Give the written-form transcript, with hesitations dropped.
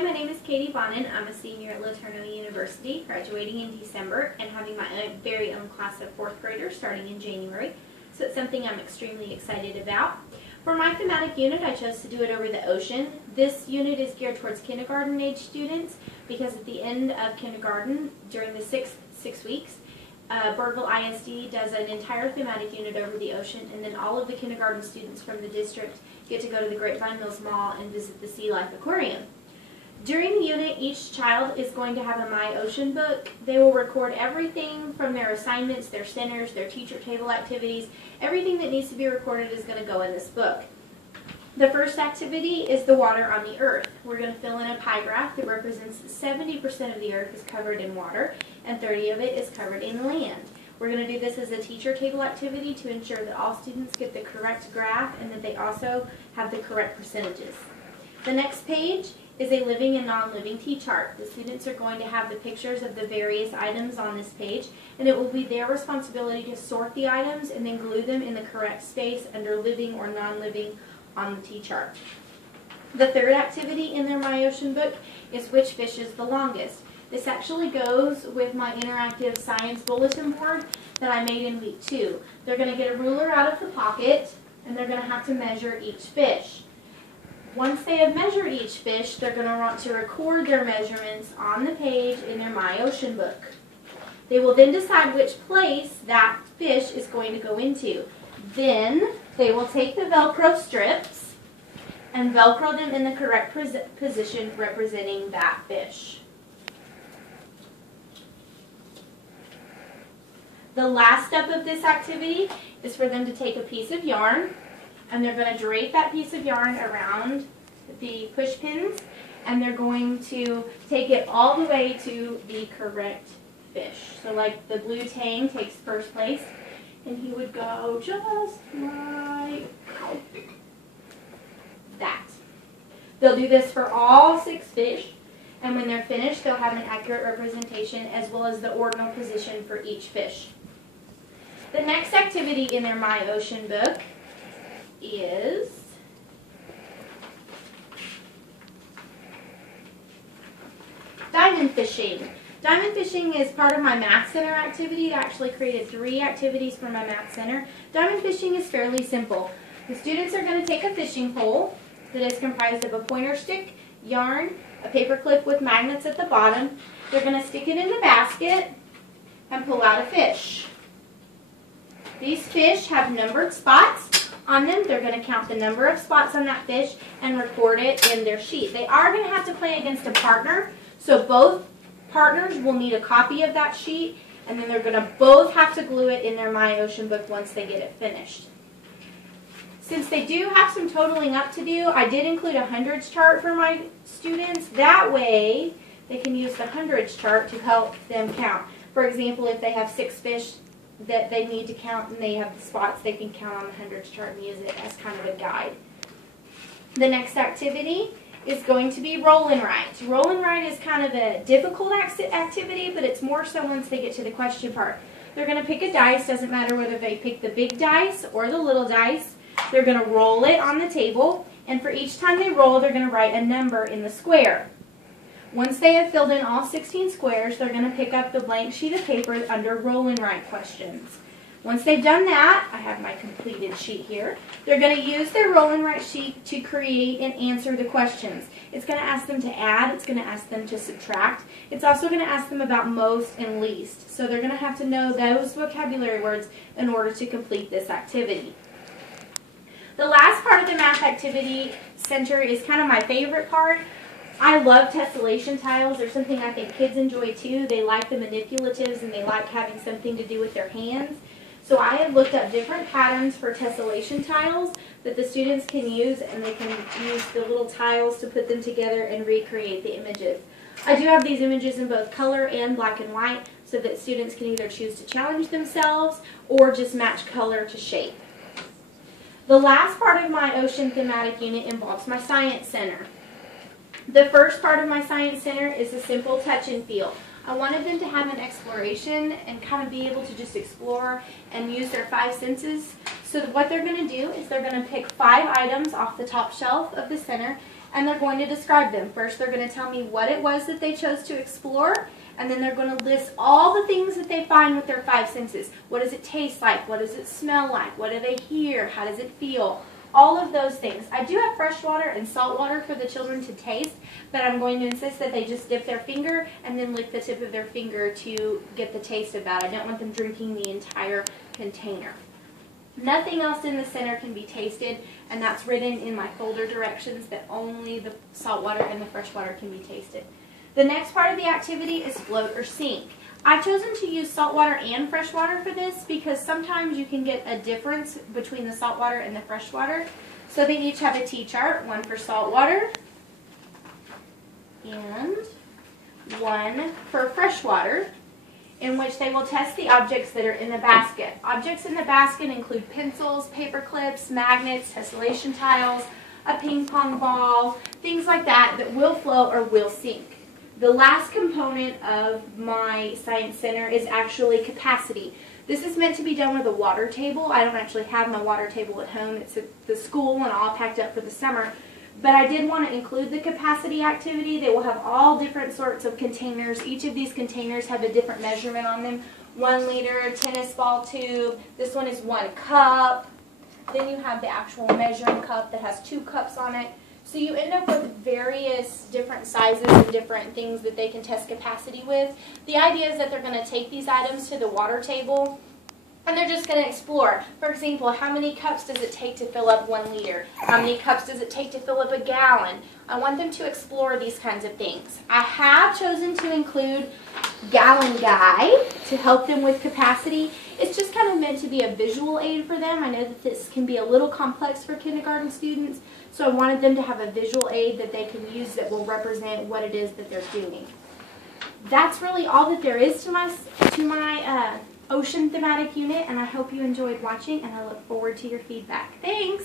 Hi, my name is Katie Bonin. I'm a senior at LaTourneau University, graduating in December and having my very own class of 4th graders starting in January. So it's something I'm extremely excited about. For my thematic unit, I chose to do it over the ocean. This unit is geared towards kindergarten age students because at the end of kindergarten, during the six weeks, Birdville ISD does an entire thematic unit over the ocean, and then all of the kindergarten students from the district get to go to the Grapevine Mills Mall and visit the Sea Life Aquarium. During the unit, each child is going to have a My Ocean book. They will record everything from their assignments, their centers, their teacher table activities. Everything that needs to be recorded is going to go in this book. The first activity is the water on the earth. We're going to fill in a pie graph that represents that 70% of the earth is covered in water and 30% of it is covered in land. We're going to do this as a teacher table activity to ensure that all students get the correct graph and that they also have the correct percentages. The next page is a living and non-living T-chart. The students are going to have the pictures of the various items on this page, and it will be their responsibility to sort the items and then glue them in the correct space under living or non-living on the T-chart. The third activity in their My Ocean book is which fish is the longest. This actually goes with my interactive science bulletin board that I made in week 2. They're going to get a ruler out of the pocket and they're going to have to measure each fish. Once they have measured each fish, they're going to want to record their measurements on the page in their My Ocean book. They will then decide which place that fish is going to go into. Then they will take the Velcro strips and Velcro them in the correct position representing that fish. The last step of this activity is for them to take a piece of yarn and they're going to drape that piece of yarn around the push pins and they're going to take it all the way to the correct fish. So like the blue tang takes first place and he would go just like that. They'll do this for all 6 fish, and when they're finished they'll have an accurate representation as well as the ordinal position for each fish. The next activity in their My Ocean book is diamond fishing. Diamond fishing is part of my Math Center activity. I actually created 3 activities for my Math Center. Diamond fishing is fairly simple. The students are going to take a fishing pole that is comprised of a pointer stick, yarn, a paper clip with magnets at the bottom. They're going to stick it in the basket and pull out a fish. These fish have numbered spots on them. They're going to count the number of spots on that fish and record it in their sheet. They are going to have to play against a partner, so both partners will need a copy of that sheet, and then they're going to both have to glue it in their My Ocean book once they get it finished. Since they do have some totaling up to do, I did include a hundreds chart for my students. That way, they can use the hundreds chart to help them count. For example, if they have 6 fish that they need to count and they have the spots, they can count on the hundreds chart and use it as kind of a guide. The next activity is going to be roll and write. Roll and write is kind of a difficult activity, but it's more so once they get to the question part. They're going to pick a dice, doesn't matter whether they pick the big dice or the little dice. They're going to roll it on the table, and for each time they roll, they're going to write a number in the square. Once they have filled in all 16 squares, they're going to pick up the blank sheet of paper under roll and write questions. Once they've done that, I have my completed sheet here, they're going to use their roll and write sheet to create and answer the questions. It's going to ask them to add, it's going to ask them to subtract, it's also going to ask them about most and least. So they're going to have to know those vocabulary words in order to complete this activity. The last part of the math activity center is kind of my favorite part. I love tessellation tiles. They're something I think kids enjoy too. They like the manipulatives and they like having something to do with their hands. So I have looked up different patterns for tessellation tiles that the students can use, and they can use the little tiles to put them together and recreate the images. I do have these images in both color and black and white so that students can either choose to challenge themselves or just match color to shape. The last part of my Ocean thematic unit involves my Science Center. The first part of my Science Center is a simple touch and feel. I wanted them to have an exploration and kind of be able to just explore and use their 5 senses. So what they're going to do is they're going to pick 5 items off the top shelf of the center and they're going to describe them. First, they're going to tell me what it was that they chose to explore, and then they're going to list all the things that they find with their five senses. What does it taste like? What does it smell like? What do they hear? How does it feel? All of those things. I do have fresh water and salt water for the children to taste, but I'm going to insist that they just dip their finger and then lick the tip of their finger to get the taste of that. I don't want them drinking the entire container. Nothing else in the center can be tasted, and that's written in my folder directions that only the salt water and the fresh water can be tasted. The next part of the activity is float or sink. I've chosen to use salt water and fresh water for this because sometimes you can get a difference between the salt water and the fresh water. So they each have a T-chart, one for salt water and one for fresh water, in which they will test the objects that are in the basket. Objects in the basket include pencils, paper clips, magnets, tessellation tiles, a ping pong ball, things like that that will float or will sink. The last component of my science center is actually capacity. This is meant to be done with a water table. I don't actually have my water table at home. It's at the school and all packed up for the summer. But I did want to include the capacity activity. They will have all different sorts of containers. Each of these containers have a different measurement on them. 1 liter, tennis ball tube. This one is 1 cup. Then you have the actual measuring cup that has 2 cups on it. So you end up with various different sizes and different things that they can test capacity with. The idea is that they're going to take these items to the water table and they're just going to explore. For example, how many cups does it take to fill up 1 liter? How many cups does it take to fill up a gallon? I want them to explore these kinds of things. I have chosen to include gallon guide to help them with capacity. It's just kind of meant to be a visual aid for them. I know that this can be a little complex for kindergarten students, so I wanted them to have a visual aid that they can use that will represent what it is that they're doing. That's really all that there is to my ocean thematic unit, and I hope you enjoyed watching, and I look forward to your feedback. Thanks!